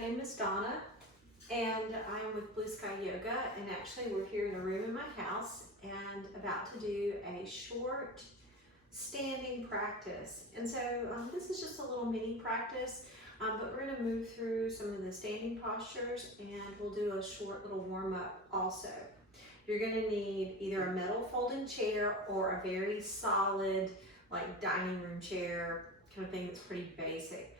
name is Donna, and I am with Blue Sky Yoga, and actually we're here in a room in my house and about to do a short standing practice. And so this is just a little mini practice, but we're going to move through some of the standing postures and we'll do a short little warm-up also. You're going to need either a metal folding chair or a very solid like dining room chair kind of thing that's pretty basic.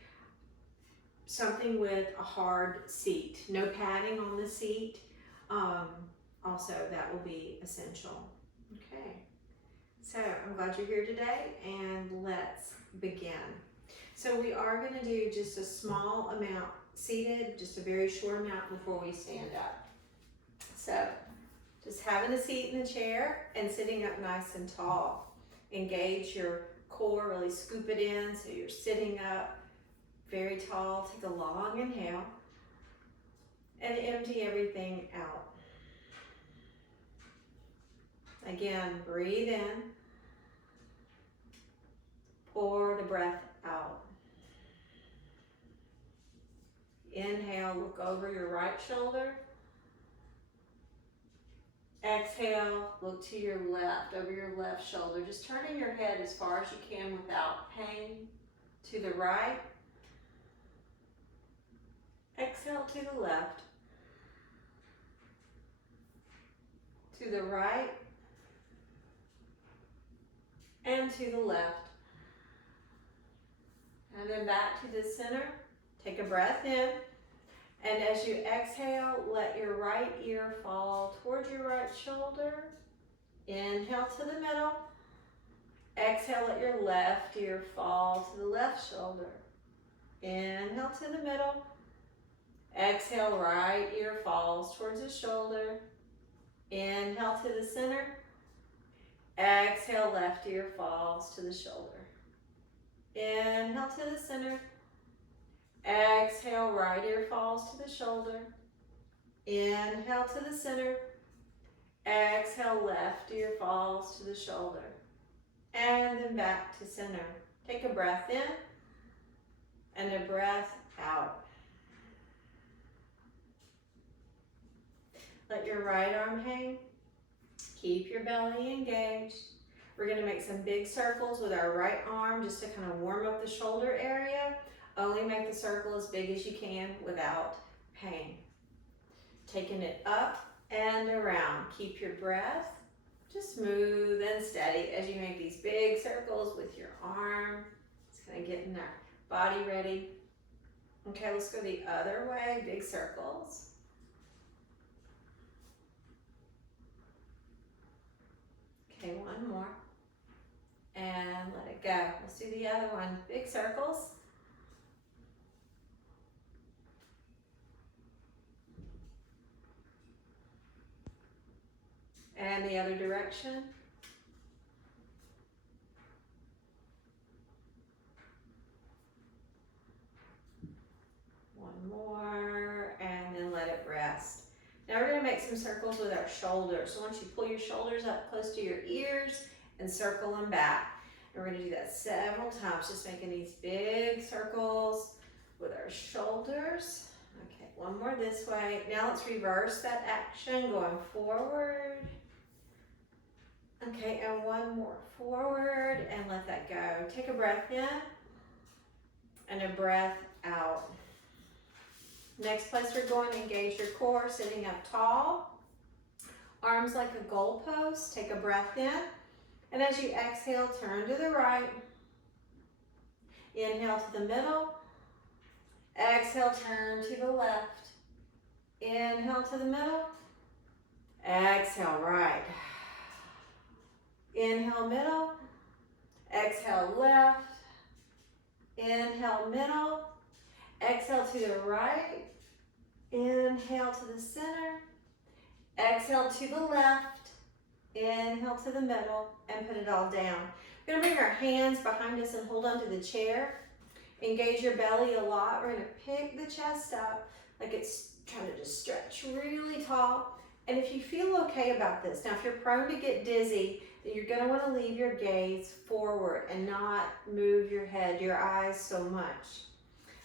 Something with a hard seat, no padding on the seat. Also, that will be essential. Okay, so I'm glad you're here today, and let's begin. So we are going to do just a small amount seated, just a very short amount before we stand up. So just having a seat in the chair and sitting up nice and tall. Engage your core, really scoop it in so you're sitting up very tall. Take a long inhale and empty everything out. Again, breathe in, pour the breath out. Inhale, look over your right shoulder. Exhale, look to your left, over your left shoulder. Just turning your head as far as you can without pain. To the right. Exhale to the left. To the right. And to the left. And then back to the center. Take a breath in. And as you exhale, let your right ear fall towards your right shoulder. Inhale to the middle. Exhale, let your left ear fall to the left shoulder. Inhale to the middle. Exhale, right ear falls towards the shoulder. Inhale to the center. Exhale, left ear falls to the shoulder. Inhale to the center. Exhale, right ear falls to the shoulder. Inhale to the center. Exhale, left ear falls to the shoulder. And then back to center. Take a breath in and a breath out. Let your right arm hang. Keep your belly engaged. We're going to make some big circles with our right arm just to kind of warm up the shoulder area. Only make the circle as big as you can without pain. Taking it up and around. Keep your breath just smooth and steady as you make these big circles with your arm. Just kind of getting our body ready. Okay, let's go the other way. Big circles. Okay, one more. And let it go. Let's do the other one. Big circles. And the other direction. One more, and then let it rest. Now we're going to make some circles with our shoulders. So once you pull your shoulders up close to your ears and circle them back. And we're going to do that several times, just making these big circles with our shoulders. Okay, one more this way. Now let's reverse that action, going forward. Okay, and one more forward, and let that go. Take a breath in and a breath out. Next place we're going, engage your core, sitting up tall. Arms like a goalpost. Take a breath in. And as you exhale, turn to the right. Inhale to the middle. Exhale, turn to the left. Inhale to the middle. Exhale, right. Inhale, middle. Exhale, left. Inhale, middle. Exhale to the right. Inhale to the center. Exhale to the left. Inhale to the middle and put it all down. We're going to bring our hands behind us and hold onto the chair. Engage your belly a lot. We're going to pick the chest up like it's trying to just stretch really tall. And if you feel okay about this, now if you're prone to get dizzy, then you're going to want to leave your gaze forward and not move your head, your eyes so much.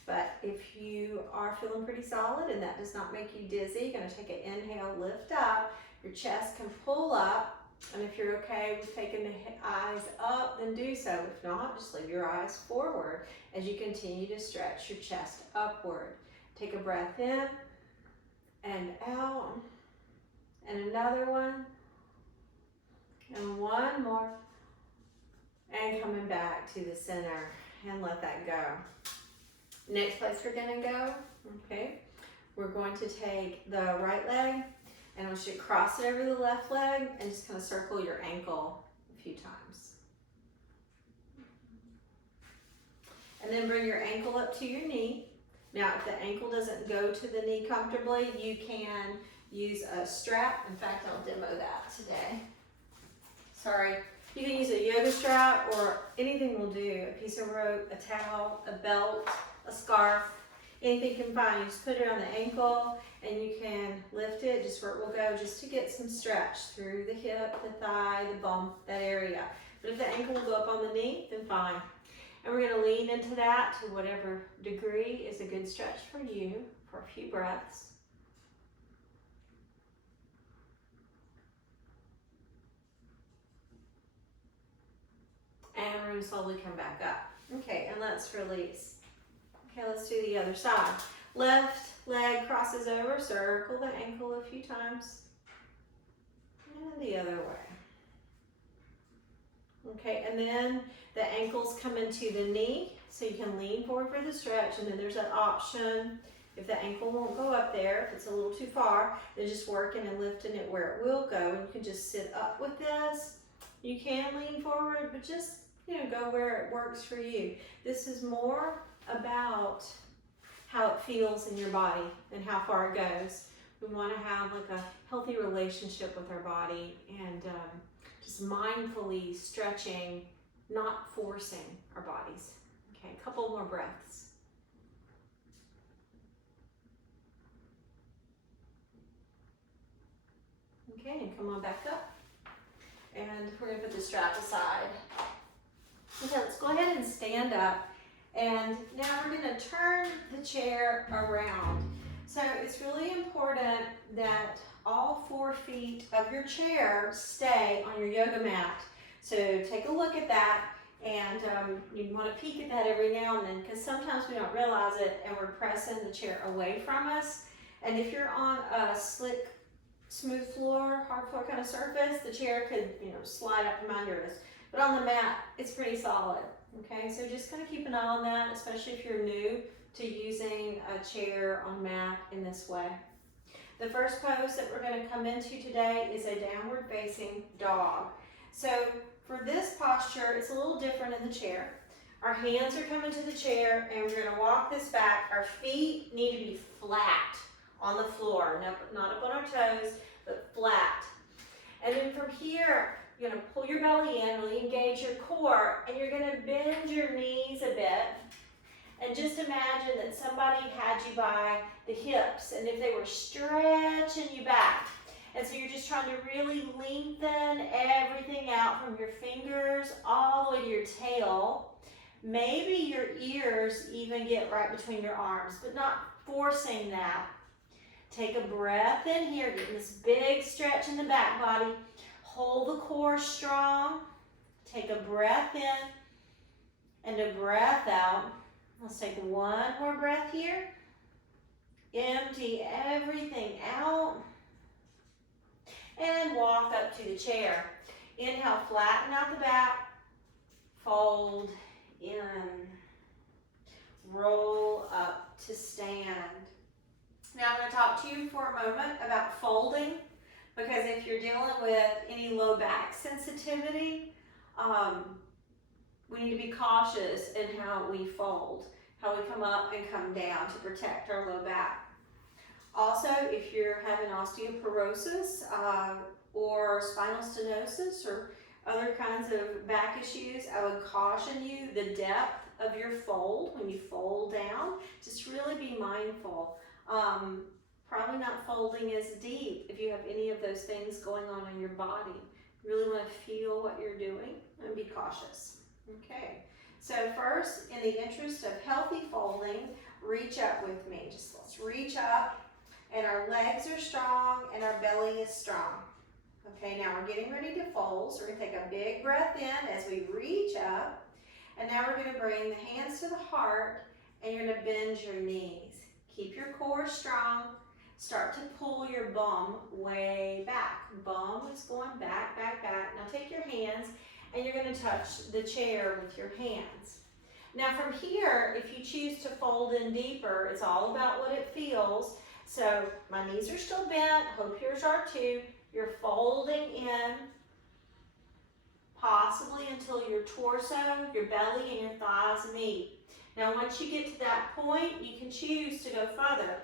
But if you are feeling pretty solid and that does not make you dizzy, you're gonna take an inhale, lift up, your chest can pull up, and if you're okay with taking the eyes up, then do so. If not, just leave your eyes forward as you continue to stretch your chest upward. Take a breath in and out, and another one, and one more, and coming back to the center, and let that go. Next place we're gonna go, okay, we're going to take the right leg, and I want you to cross it over the left leg and just kind of circle your ankle a few times. And then bring your ankle up to your knee. Now, if the ankle doesn't go to the knee comfortably, you can use a strap. In fact, I'll demo that today. Sorry. You can use a yoga strap or anything will do. A piece of rope, a towel, a belt, a scarf, anything you can find. You just put it on the ankle and you can lift it just where it will go, just to get some stretch through the hip, the thigh, the bump, that area. But if the ankle will go up on the knee, then fine. And we're gonna lean into that to whatever degree is a good stretch for you for a few breaths. And we're gonna slowly come back up. Okay, and let's release. Okay, let's do the other side. Left leg crosses over, circle the ankle a few times. And the other way. Okay, and then the ankles come into the knee, so you can lean forward for the stretch, and then there's that option. If the ankle won't go up there, if it's a little too far, then just working and lifting it where it will go, and you can just sit up with this. You can lean forward, but just, go where it works for you. This is more about how it feels in your body and how far it goes. We want to have like a healthy relationship with our body and just mindfully stretching, not forcing our bodies. Okay, a couple more breaths. Okay, and come on back up. And we're going to put the strap aside. Okay, let's go ahead and stand up. And now we're going to turn the chair around. So it's really important that all 4 feet of your chair stay on your yoga mat. So take a look at that, and you want to peek at that every now and then, because sometimes we don't realize it and we're pressing the chair away from us. And if you're on a slick, smooth floor, hard floor kind of surface, the chair could slide up from under us. But on the mat, it's pretty solid. Okay, so just kind of keep an eye on that, especially if you're new to using a chair on mat in this way. The first pose that we're going to come into today is a downward facing dog. So for this posture, it's a little different in the chair. Our hands are coming to the chair and we're going to walk this back. Our feet need to be flat on the floor, not up on our toes, but flat. And then from here, you're going to pull your belly in, really engage your core, and you're going to bend your knees a bit. And just imagine that somebody had you by the hips, and if they were stretching you back. And so you're just trying to really lengthen everything out from your fingers all the way to your tail. Maybe your ears even get right between your arms, but not forcing that. Take a breath in here, getting this big stretch in the back body. Hold the core strong. Take a breath in and a breath out. Let's take one more breath here. Empty everything out. And walk up to the chair. Inhale, flatten out the back. Fold in. Roll up to stand. Now I'm going to talk to you for a moment about folding. Because if you're dealing with any low back sensitivity, we need to be cautious in how we fold, how we come up and come down to protect our low back. Also, if you're having osteoporosis or spinal stenosis or other kinds of back issues, I would caution you the depth of your fold when you fold down. Just really be mindful. Probably not folding as deep if you have any of those things going on in your body. You really want to feel what you're doing and be cautious. Okay, So first, in the interest of healthy folding, reach up with me. Just let's reach up, and our legs are strong and our belly is strong. Okay, now we're getting ready to fold, so we're gonna take a big breath in as we reach up, and now we're gonna bring the hands to the heart, and you're gonna bend your knees. Keep your core strong. Start to pull your bum way back. Bum is going back, back, back. Now take your hands, and you're gonna touch the chair with your hands. Now from here, if you choose to fold in deeper, it's all about what it feels. So my knees are still bent, hope yours are too. You're folding in, possibly until your torso, your belly, and your thighs meet. Now once you get to that point, you can choose to go further.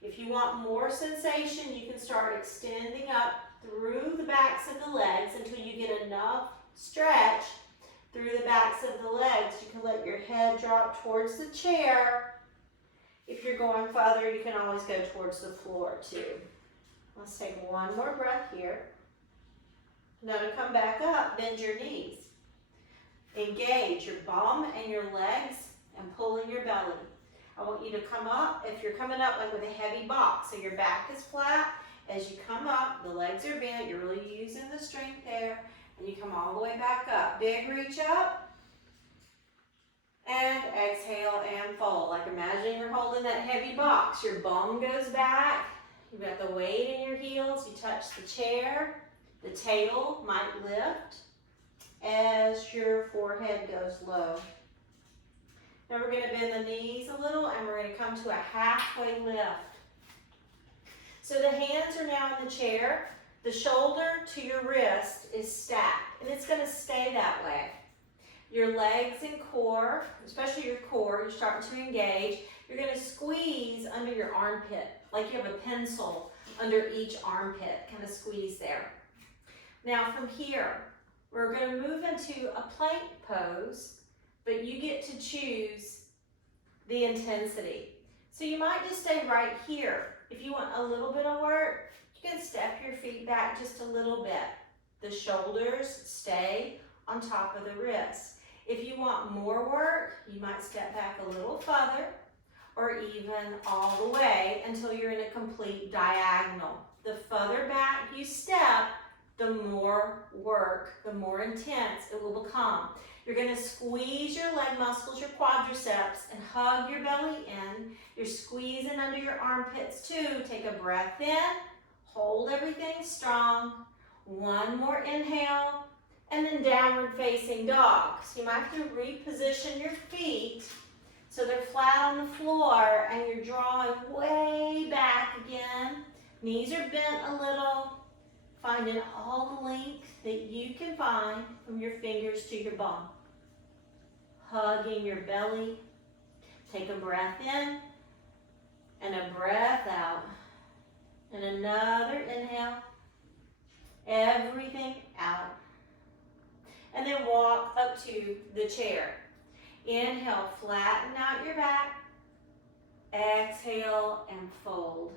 If you want more sensation, you can start extending up through the backs of the legs until you get enough stretch through the backs of the legs. You can let your head drop towards the chair. If you're going further, you can always go towards the floor too. Let's take one more breath here. Now to come back up, bend your knees. Engage your bum and your legs and pull in your belly. I want you to come up, if you're coming up like with a heavy box, so your back is flat. As you come up, the legs are bent, you're really using the strength there, and you come all the way back up. Big reach up, and exhale and fold. Like imagine you're holding that heavy box. Your bum goes back, you've got the weight in your heels, you touch the chair, the tail might lift as your forehead goes low. Now we're going to bend the knees a little, and we're going to come to a halfway lift. So the hands are now in the chair. The shoulder to your wrist is stacked, and it's going to stay that way. Your legs and core, especially your core, you're starting to engage. You're going to squeeze under your armpit, like you have a pencil under each armpit, kind of squeeze there. Now from here, we're going to move into a plank pose, but you get to choose the intensity. So you might just stay right here. If you want a little bit of work, you can step your feet back just a little bit. The shoulders stay on top of the wrists. If you want more work, you might step back a little further, or even all the way until you're in a complete diagonal. The further back you step, the more work, the more intense it will become. You're going to squeeze your leg muscles, your quadriceps, and hug your belly in. You're squeezing under your armpits too. Take a breath in, hold everything strong. One more inhale, and then downward facing dog. So you might have to reposition your feet so they're flat on the floor, and you're drawing way back again. Knees are bent a little. Finding all the length that you can find from your fingers to your bum. Hugging your belly. Take a breath in and a breath out. And another inhale. Everything out. And then walk up to the chair. Inhale, flatten out your back. Exhale and fold.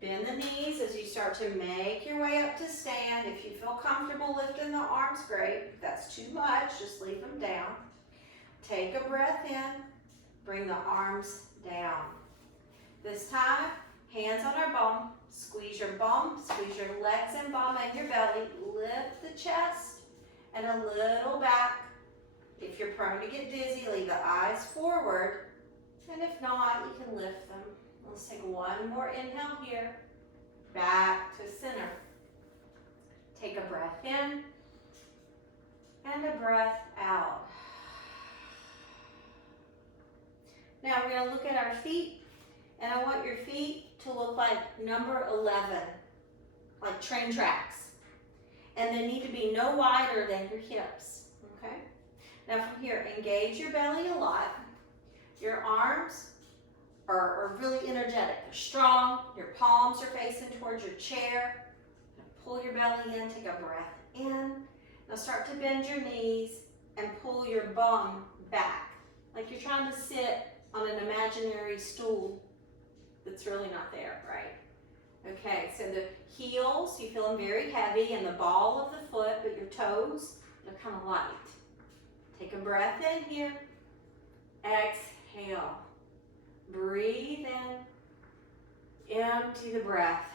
Bend the knees as you start to make your way up to stand. If you feel comfortable lifting the arms, great. If that's too much, just leave them down. Take a breath in, bring the arms down. This time, hands on our bum, squeeze your legs and bum and your belly, lift the chest and a little back. If you're prone to get dizzy, leave the eyes forward, and if not, you can lift them. Let's take one more inhale here, back to center. Take a breath in and a breath out. Now we're going to look at our feet, and I want your feet to look like number 11, like train tracks. And they need to be no wider than your hips, okay? Now from here, engage your belly a lot. Your arms are really energetic. They're strong. Your palms are facing towards your chair. Pull your belly in, take a breath in. Now start to bend your knees and pull your bum back. Like you're trying to sit on an imaginary stool that's really not there, right? Okay, so the heels, you feel them very heavy, and the ball of the foot, but your toes, they're kind of light. Take a breath in here. Exhale. Breathe in. Empty the breath.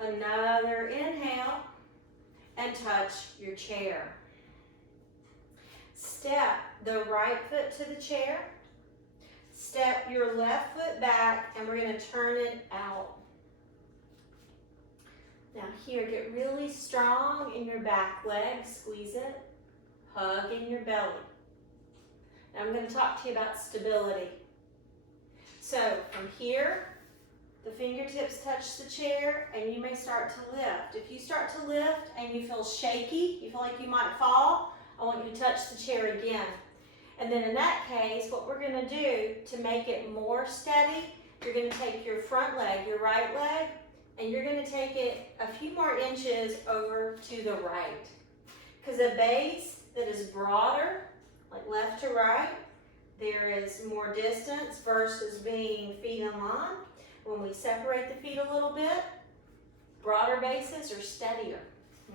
Another inhale and touch your chair. Step the right foot to the chair. Step your left foot back, and we're going to turn it out. Now here, get really strong in your back leg. Squeeze it. Hug in your belly. Now I'm going to talk to you about stability. So from here, the fingertips touch the chair, and you may start to lift. If you start to lift and you feel shaky, you feel like you might fall, I want you to touch the chair again. And then in that case, what we're going to do to make it more steady, you're going to take your front leg, your right leg, and you're going to take it a few more inches over to the right. Because a base that is broader, like left to right, there is more distance versus being feet in line. When we separate the feet a little bit, broader bases are steadier.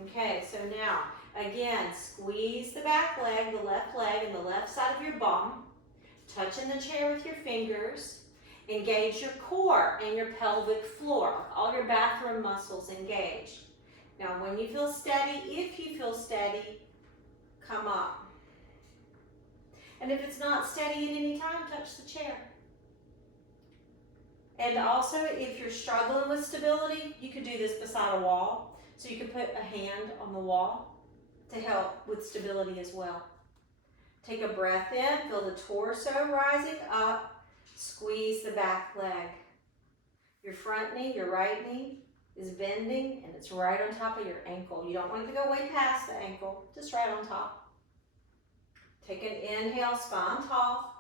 Okay, so now, again, squeeze the back leg, the left leg, and the left side of your bum. Touching the chair with your fingers. Engage your core and your pelvic floor. All your bathroom muscles engage. Now, when you feel steady, if you feel steady, come up. And if it's not steady at any time, touch the chair. And also, if you're struggling with stability, you could do this beside a wall. So you can put a hand on the wall to help with stability as well. Take a breath in, feel the torso rising up, squeeze the back leg. Your front knee, your right knee is bending, and it's right on top of your ankle. You don't want it to go way past the ankle, just right on top. Take an inhale, spine tall,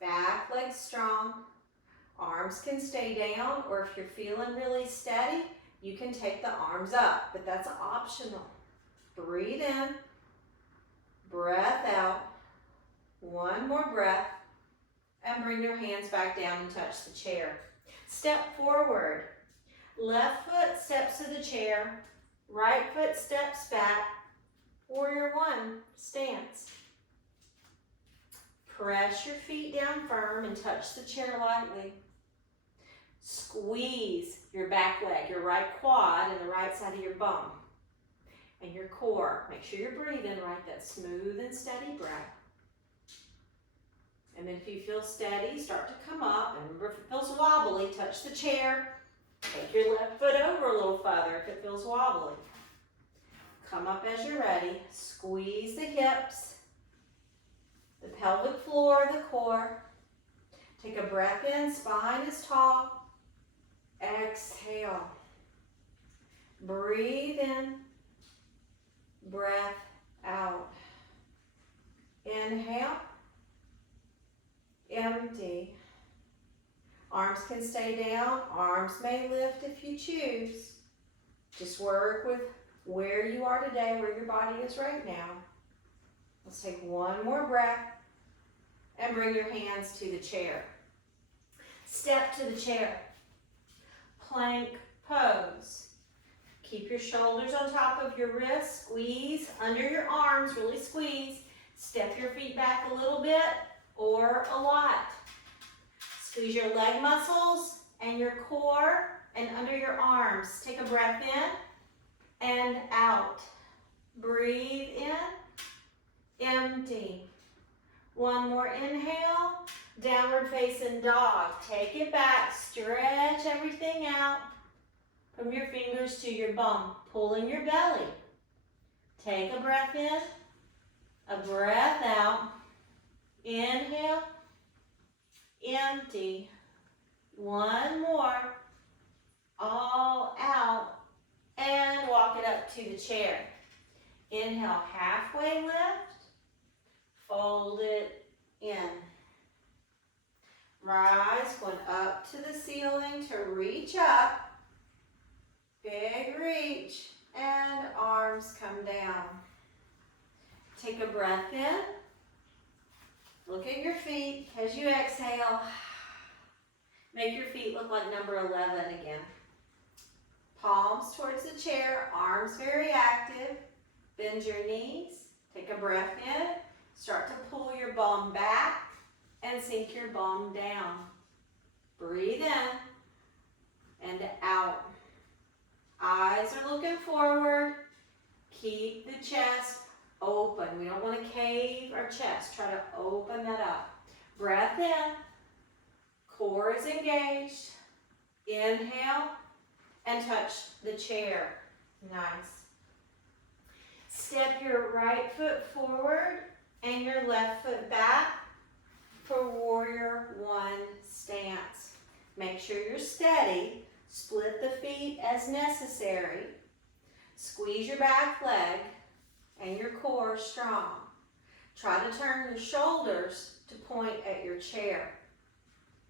back leg strong. Arms can stay down, or if you're feeling really steady, you can take the arms up, but that's optional. Breathe in, breath out. One more breath, and bring your hands back down and touch the chair. Step forward. Left foot steps to the chair, right foot steps back. Warrior one, stance. Press your feet down firm and touch the chair lightly. Squeeze your back leg, your right quad, and the right side of your bum. And your core. Make sure you're breathing right, that smooth and steady breath. And then if you feel steady, start to come up. And remember, if it feels wobbly, touch the chair. Take your left foot over a little further if it feels wobbly. Come up as you're ready. Squeeze the hips, the pelvic floor, the core. Take a breath in, spine is tall. Exhale. Breathe in, breath out. Inhale, empty. Arms can stay down, arms may lift if you choose. Just work with where you are today, where your body is right now. Let's take one more breath and bring your hands to the chair. Step to the chair. Plank pose. Keep your shoulders on top of your wrists. Squeeze under your arms, really squeeze. Step your feet back a little bit or a lot. Squeeze your leg muscles and your core and under your arms. Take a breath in and out. Breathe in, empty. One more inhale, downward facing dog. Take it back, stretch everything out from your fingers to your bum. Pulling your belly. Take a breath in, a breath out. Inhale, empty. One more, all out, and walk it up to the chair. Inhale, halfway lift, fold it in. Rise, going up to the ceiling to reach up. Big reach, and arms come down. Take a breath in. Look at your feet as you exhale. Make your feet look like number 11 again. Palms towards the chair, arms very active. Bend your knees. Take a breath in Start to pull your bum back and sink your bum down. Breathe in and out. Eyes are looking forward. Keep the chest open. We don't want to cave our chest. Try to open that up. Breath in. Core is engaged. Inhale and touch the chair. Nice. Step your right foot forward and your left foot back for warrior one stance. Make sure you're steady. Split the feet as necessary. Squeeze your back leg and your core strong. Try to turn your shoulders to point at your chair.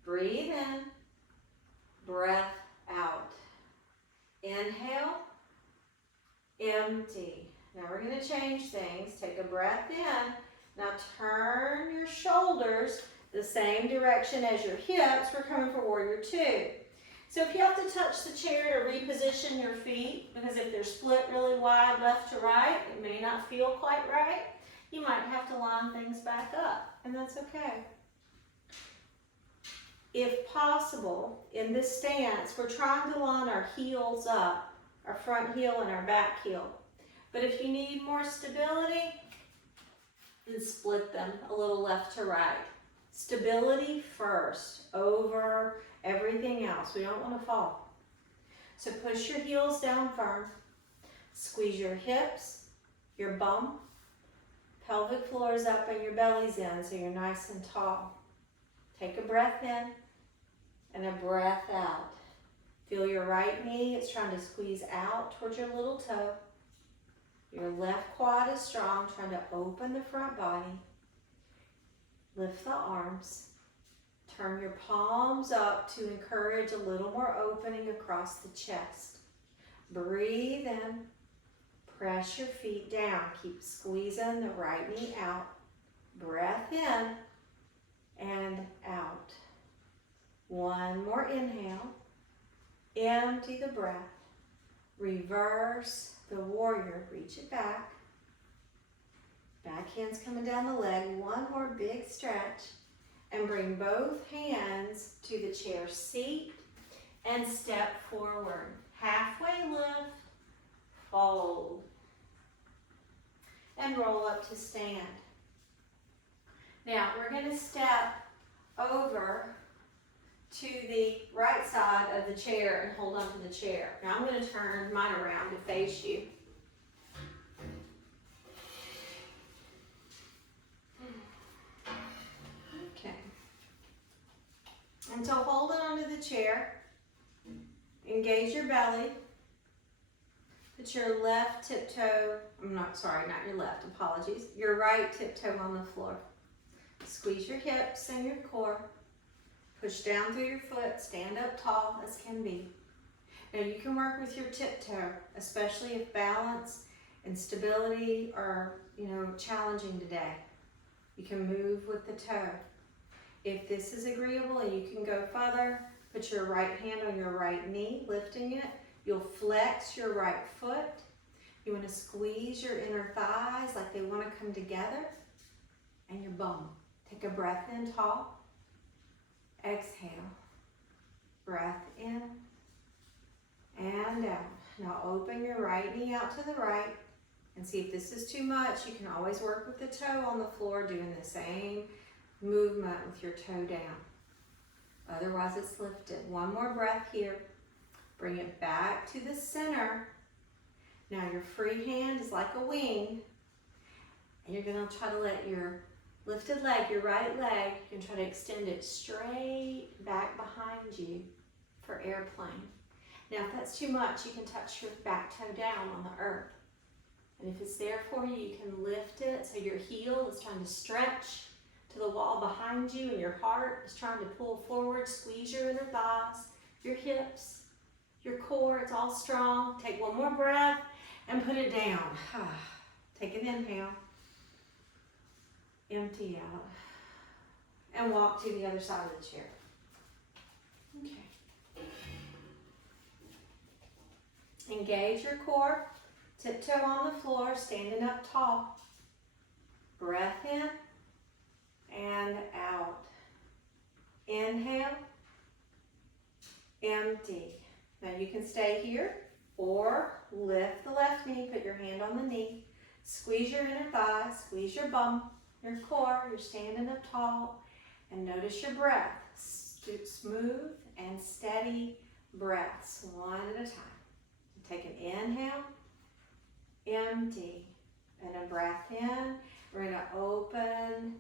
Breathe in, breath out. Inhale, empty. Now we're going to change things. Take a breath in. Now turn your shoulders the same direction as your hips. We're coming for warrior two. So if you have to touch the chair to reposition your feet, because if they're split really wide left to right, it may not feel quite right. You might have to line things back up, and that's okay. If possible, in this stance, we're trying to line our heels up, our front heel and our back heel. But if you need more stability, then split them a little left to right. Stability first, over everything else. We don't want to fall. So push your heels down firm. Squeeze your hips, your bum, pelvic floor is up and your belly's in, so you're nice and tall. Take a breath in and a breath out. Feel your right knee, it's trying to squeeze out towards your little toe. Your left quad is strong, trying to open the front body. Lift the arms. Turn your palms up to encourage a little more opening across the chest. Breathe in. Press your feet down. Keep squeezing the right knee out. Breath in and out. One more inhale. Empty the breath. Reverse the warrior. Reach it back. Back hand's coming down the leg. One more big stretch. And bring both hands to the chair seat and step forward. Halfway lift, fold. And roll up to stand. Now we're going to step over to the right side of the chair and hold on to the chair. Now I'm going to turn mine around to face you. Okay. And so hold it onto the chair. Engage your belly. Put your left tiptoe, not your left, apologies. Your right tiptoe on the floor. Squeeze your hips and your core. Push down through your foot, stand up tall as can be. Now you can work with your tiptoe, especially if balance and stability are, challenging today. You can move with the toe. If this is agreeable and you can go further, put your right hand on your right knee, lifting it. You'll flex your right foot. You want to squeeze your inner thighs like they want to come together. And your bum. Take a breath in tall. Exhale. Breath in and out. Now open your right knee out to the right and see if this is too much. You can always work with the toe on the floor, doing the same movement with your toe down. Otherwise it's lifted. One more breath here. Bring it back to the center. Now your free hand is like a wing. And you're going to try to let your lifted leg, your right leg, you can try to extend it straight back behind you for airplane. Now if that's too much, you can touch your back toe down on the earth. And if it's there for you, you can lift it so your heel is trying to stretch to the wall behind you and your heart is trying to pull forward. Squeeze your inner thighs, your hips, your core, it's all strong. Take one more breath and put it down. Take an inhale. Empty out. And walk to the other side of the chair. Okay. Engage your core. Tiptoe on the floor, standing up tall. Breath in and out. Inhale, empty. Now you can stay here or lift the left knee, put your hand on the knee, squeeze your inner thigh, squeeze your bum, your core, you're standing up tall, and notice your breath. Smooth and steady breaths, one at a time. Take an inhale, empty, and a breath in. We're going to open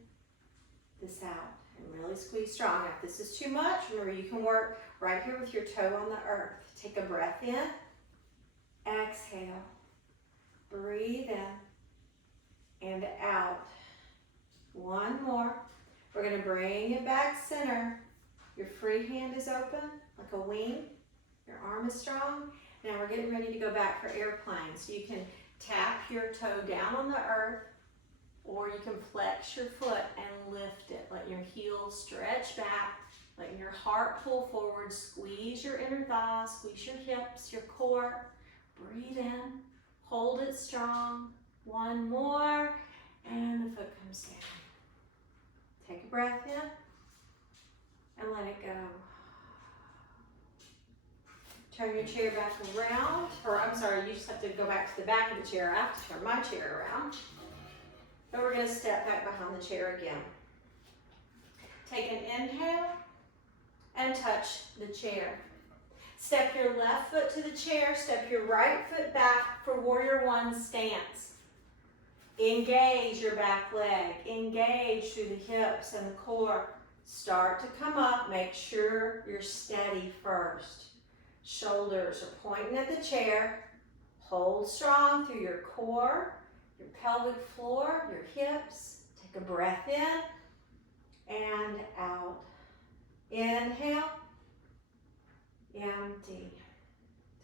this out and really squeeze strong. Now, if this is too much, remember you can work right here with your toe on the earth. Take a breath in, exhale, breathe in and out. One more. We're going to bring it back center. Your free hand is open like a wing. Your arm is strong. Now we're getting ready to go back for airplane. So you can tap your toe down on the earth, or you can flex your foot and lift it. Let your heels stretch back. Let your heart pull forward. Squeeze your inner thighs, squeeze your hips, your core. Breathe in, hold it strong. One more, and the foot comes down. Take a breath in and let it go. Turn your chair back around, or I'm sorry, you just have to go back to the back of the chair. I have to turn my chair around. Then we're going to step back behind the chair again. Take an inhale and touch the chair. Step your left foot to the chair, step your right foot back for Warrior One stance. Engage your back leg, engage through the hips and the core. Start to come up, make sure you're steady first. Shoulders are pointing at the chair. Hold strong through your core, your pelvic floor, your hips. Take a breath in and out. Inhale, empty.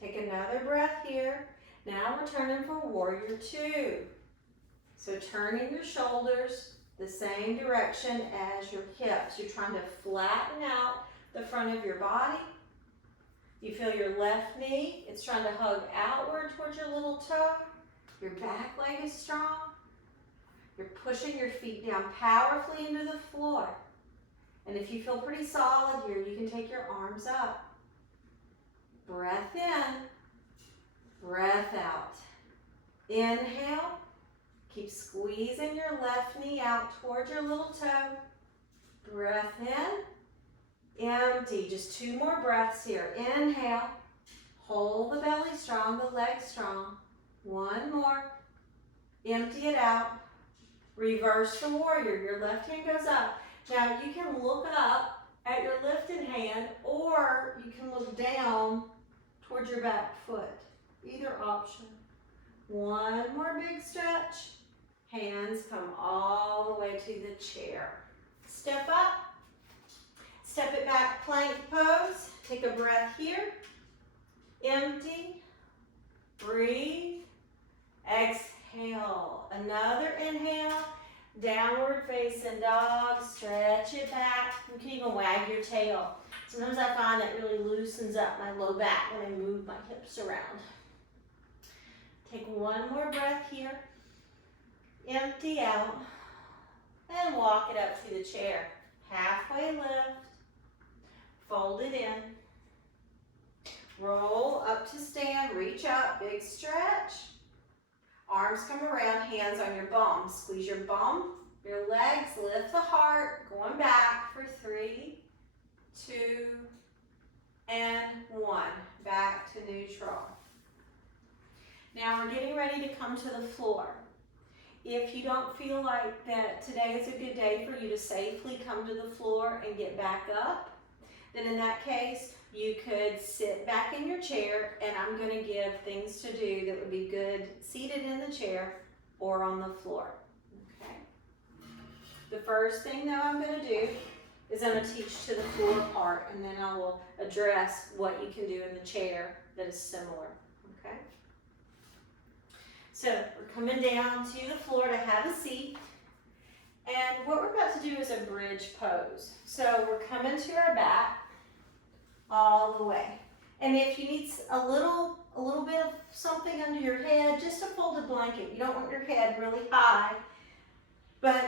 Take another breath here. Now we're turning for Warrior Two. So turning your shoulders the same direction as your hips. You're trying to flatten out the front of your body. You feel your left knee, it's trying to hug outward towards your little toe. Your back leg is strong. You're pushing your feet down powerfully into the floor. And if you feel pretty solid here, you can take your arms up. Breath in, breath out. Inhale, keep squeezing your left knee out towards your little toe. Breath in. Empty, just two more breaths here. Inhale, hold the belly strong, the legs strong. One more, empty it out. Reverse the warrior, your left hand goes up. Now you can look up at your lifted hand, or you can look down towards your back foot. Either option. One more big stretch. Hands come all the way to the chair. Step up. Step it back, plank pose. Take a breath here. Empty. Breathe. Exhale. Another inhale. Downward facing dog. Stretch it back. You can even wag your tail. Sometimes I find that really loosens up my low back when I move my hips around. Take one more breath here. Empty out. And walk it up to the chair. Halfway lift. Fold it in. Roll up to stand, reach up, big stretch. Arms come around, hands on your bum. Squeeze your bum, your legs, lift the heart. Going back for 3, 2, and 1. Back to neutral. Now we're getting ready to come to the floor. If you don't feel like that today is a good day for you to safely come to the floor and get back up, then in that case, you could sit back in your chair, and I'm going to give things to do that would be good seated in the chair or on the floor. Okay. The first thing that I'm going to do is I'm going to teach to the floor part, and then I will address what you can do in the chair that is similar. Okay. So we're coming down to the floor to have a seat. And what we're about to do is a bridge pose. So we're coming to our back all the way. And if you need a little bit of something under your head, just a folded blanket. You don't want your head really high. But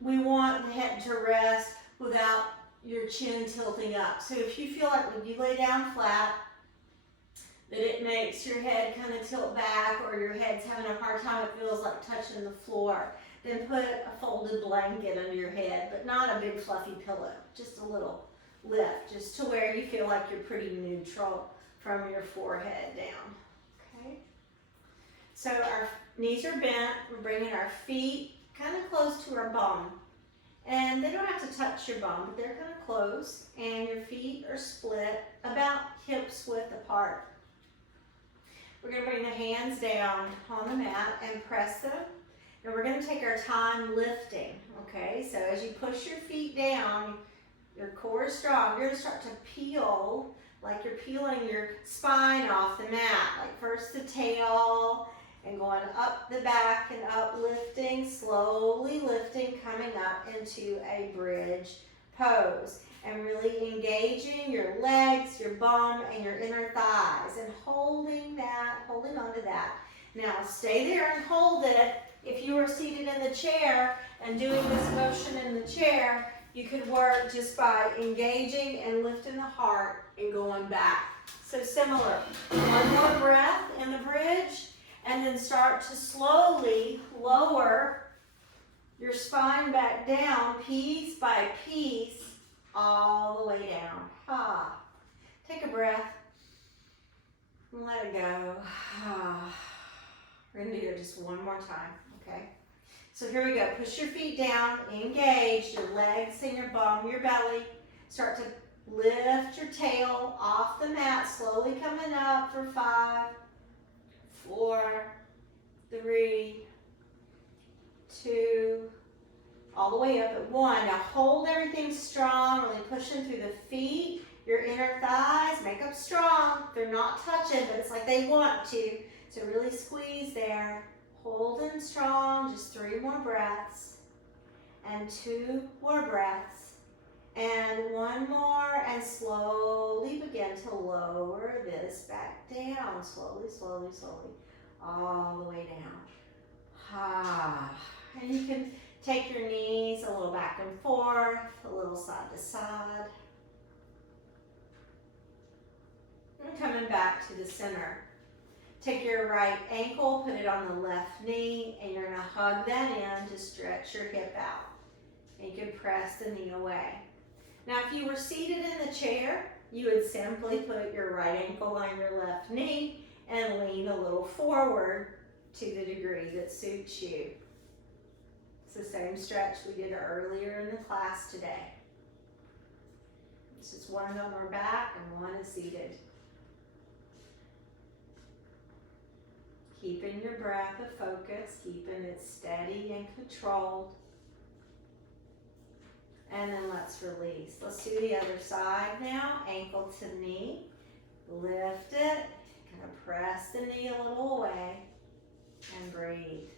we want the head to rest without your chin tilting up. So if you feel like when you lay down flat, that it makes your head kind of tilt back, or your head's having a hard time, it feels like touching the floor, then put a folded blanket under your head, but not a big fluffy pillow, just a little lift, just to where you feel like you're pretty neutral from your forehead down. Okay? So our knees are bent, we're bringing our feet kind of close to our bum. And they don't have to touch your bum, but they're kind of close, and your feet are split about hips width apart. We're going to bring the hands down on the mat and press them. And we're going to take our time lifting, okay? So as you push your feet down, your core is strong. You're going to start to peel, like you're peeling your spine off the mat. Like first the tail, and going up the back and uplifting, slowly lifting, coming up into a bridge pose. And really engaging your legs, your bum, and your inner thighs, and holding on to that. Now stay there and hold it. If you were seated in the chair and doing this motion in the chair, you could work just by engaging and lifting the heart and going back. So similar. One more breath in the bridge, and then start to slowly lower your spine back down, piece by piece, all the way down. Ah. Take a breath and let it go. Ah. We're going to do it just one more time, okay? So here we go. Push your feet down, engage your legs and your bum, your belly. Start to lift your tail off the mat, slowly coming up for 5, 4, 3, 2, all the way up at 1. Now hold everything strong, really pushing through the feet, your inner thighs, make them strong. They're not touching, but it's like they want to. So really squeeze there, holding strong, just 3 more breaths, and 2 more breaths, and 1 more, and slowly begin to lower this back down, slowly, slowly, slowly, all the way down. Ah. And you can take your knees a little back and forth, a little side to side. And coming back to the center. Take your right ankle, put it on the left knee, and you're going to hug that in to stretch your hip out. And you can press the knee away. Now, if you were seated in the chair, you would simply put your right ankle on your left knee and lean a little forward to the degree that suits you. It's the same stretch we did earlier in the class today. This is one on our back and one is seated. Keeping your breath a focus, keeping it steady and controlled. And then let's release. Let's do the other side now. Ankle to knee. Lift it. Kind of press the knee a little away. And breathe.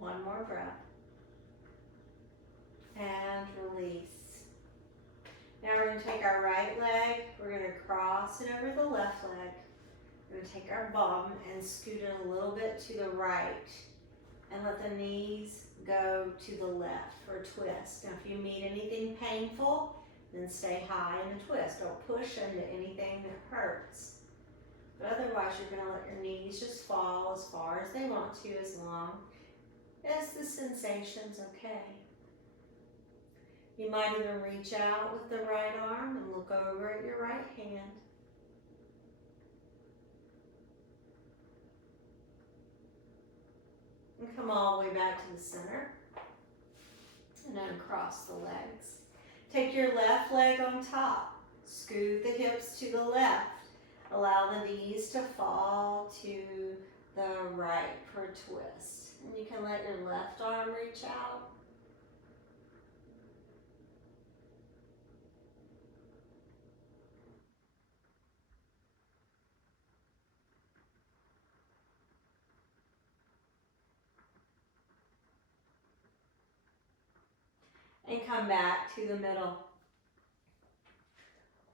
One more breath. And release. Now we're going to take our right leg, we're going to cross it over the left leg. We're going to take our bum and scoot it a little bit to the right. And let the knees go to the left for a twist. Now if you meet anything painful, then stay high in the twist. Don't push into anything that hurts. But otherwise you're going to let your knees just fall as far as they want to, as long as the sensation's okay. You might even reach out with the right arm and look over at your right hand. And come all the way back to the center. And uncross the legs. Take your left leg on top. Scoot the hips to the left. Allow the knees to fall to the right for a twist. And you can let your left arm reach out. and come back to the middle.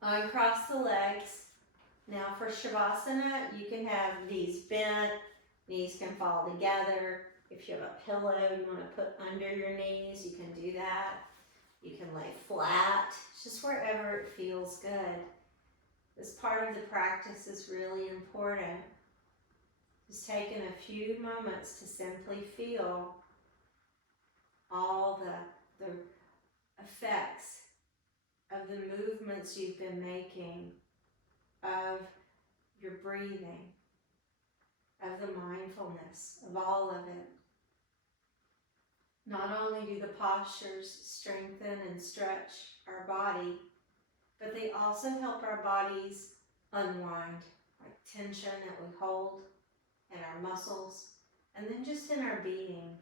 Uncross the legs. Now for Shavasana, you can have knees bent, knees can fall together. If you have a pillow you want to put under your knees, you can do that. You can lay flat, just wherever it feels good. This part of the practice is really important. Just taking a few moments to simply feel all the effects of the movements you've been making, of your breathing, of the mindfulness, of all of it. Not only do the postures strengthen and stretch our body, but they also help our bodies unwind, like tension that we hold in our muscles, and then just in our being.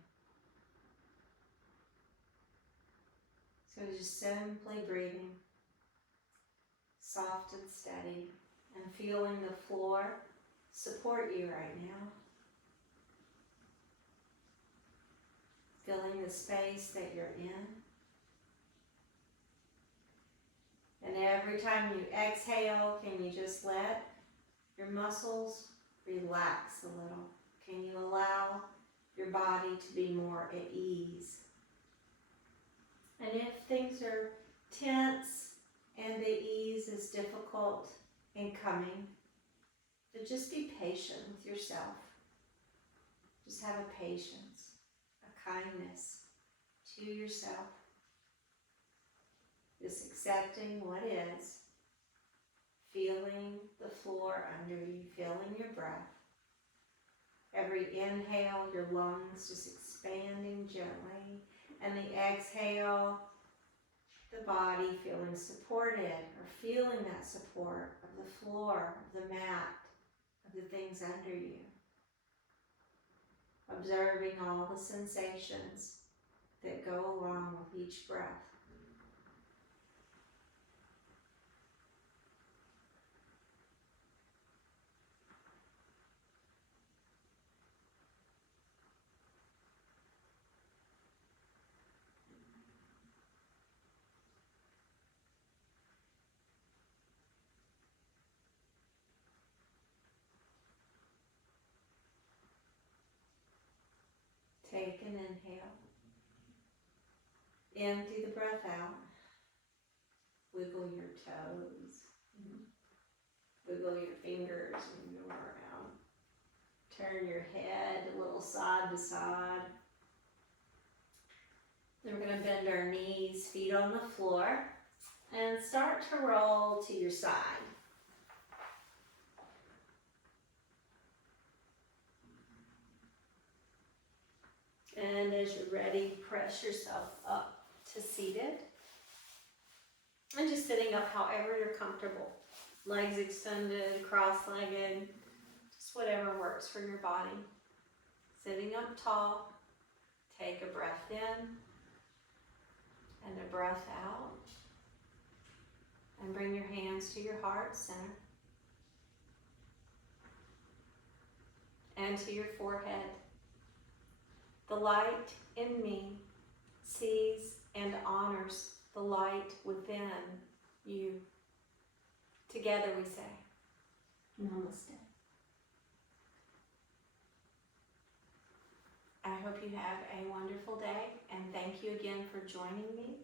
So just simply breathing, soft and steady, and feeling the floor support you right now. Feeling the space that you're in. And every time you exhale, can you just let your muscles relax a little? Can you allow your body to be more at ease? And if things are tense and the ease is difficult in coming, then just be patient with yourself. Just have a patience, a kindness to yourself. Just accepting what is, feeling the floor under you, feeling your breath. Every inhale, your lungs just expanding gently, and the exhale, the body feeling supported, or feeling that support of the floor, of the mat, of the things under you. Observing all the sensations that go along with each breath. Take an inhale. Empty the breath out. Wiggle your toes. Wiggle your fingers and move around. Turn your head a little side to side. Then we're going to bend our knees, feet on the floor, and start to roll to your side. And as you're ready, press yourself up to seated. And just sitting up however you're comfortable. Legs extended, cross-legged, just whatever works for your body. Sitting up tall, take a breath in and a breath out. And bring your hands to your heart center. And to your forehead. The light in me sees and honors the light within you. Together we say, Namaste. I hope you have a wonderful day, and thank you again for joining me.